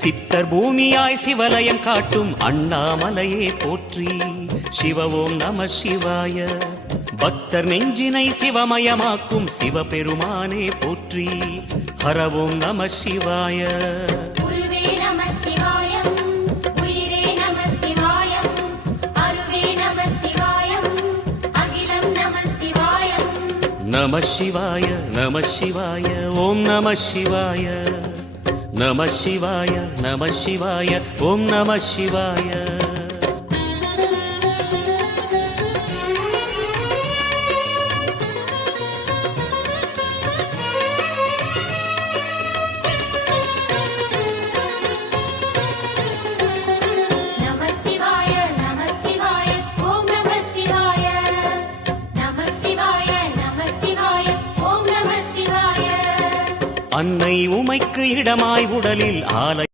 சித்தர் பூமியாய் சிவலயம் காட்டும் அண்ணாமலையே போற்றி. சிவ ஓம் நம சிவாய. பக்தர் நெஞ்சினை சிவமயமாக்கும் சிவபெருமானே போற்றி. ஹர ஓம் நம சிவாய. நம சிவாய நம சிவாய ஓம் நம சிவாய. நம சிவாய நம சிவாய ஓம் நம சிவாய. அன்னை உமைக்கு இடமாய் உடலில் ஆலை